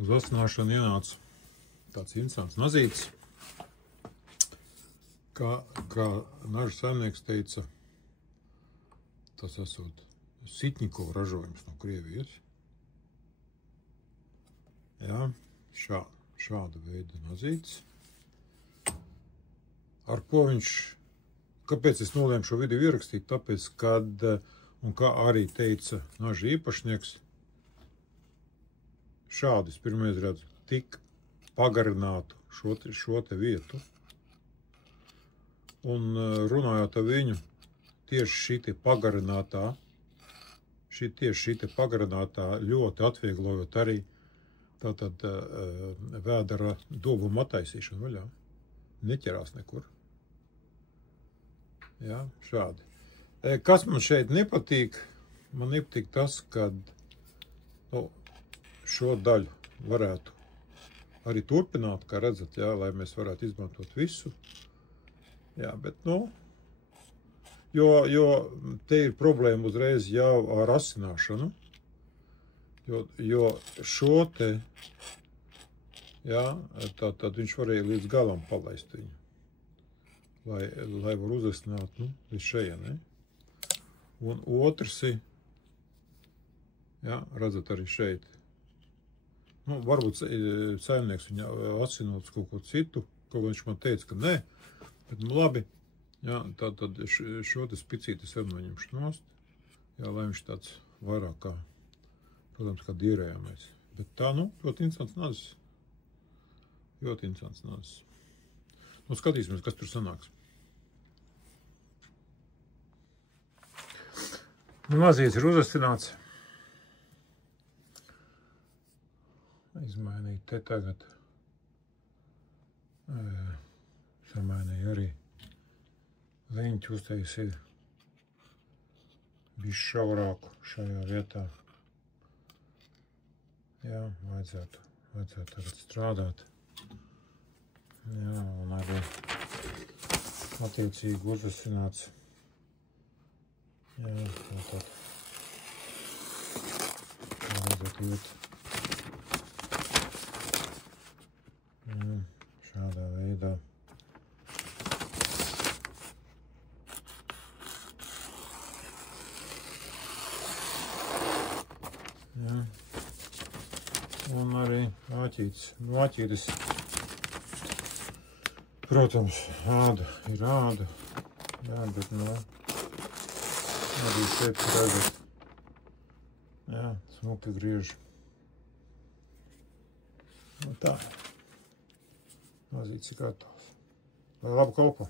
uz asināšanu ienāca tāds interesants nazītis, kā naža saimnieks teica, tas esot Sitņikovu ražojums no Krievijas. Jā, šāda veida nazītis. Ar ko viņš, kāpēc es nolēmu šo video ierakstīt, tāpēc, kad, un kā arī teica naža īpašnieks, šādi es pirmais redzu tik pagarinātu šo te vietu. Un runājot ar viņu, tieši šī pagarinātā ļoti atvieglojot arī tātad vēdera dobuma attaisīšanu vaļā. Neķerās nekur. Jā, šādi. Kas man šeit nepatīk? Man nepatīk tas, kad šo daļu varētu arī turpināt, kā redzat, jā, lai mēs varētu izmantot visu. Jā, bet, jo te ir problēma uzreiz jau ar asināšanu, jo šo te, jā, tad viņš varēja līdz galam palaist viņu, lai var uzasināt, līdz šeit, ne? Un otrs ir, jā, redzat arī šeit, varbūt saimnieks viņu asinots kaut ko citu, kaut viņš man teica, ka nē, bet labi, jā, tad šo te spicīti es noņemšu nost, jā, lai viņš tāds vairāk kā, protams, kā dierējāmais. Bet tā, ļoti interesants nazis. Ļoti interesants nazis. Skatīsimies, kas tur sanāks. Nazīts ir uzastināts. Izmainīt te tagad. Samainīja arī liņķi uztaisīja bišķi šaurāku šajā vietā. Jā, vajadzētu tagad strādāt. Jā, un arī attiecīgi uzasināts. Jā, tātad. Vajadzētu iet. Jā, šādā veidā. Jā. Un arī āķītis. Āķītis, protams, ir āda. Jā, bet, arī šeit redzat. Jā, smuki griež. Tā. Nazīts ir gatavs. Lai labu kalpo.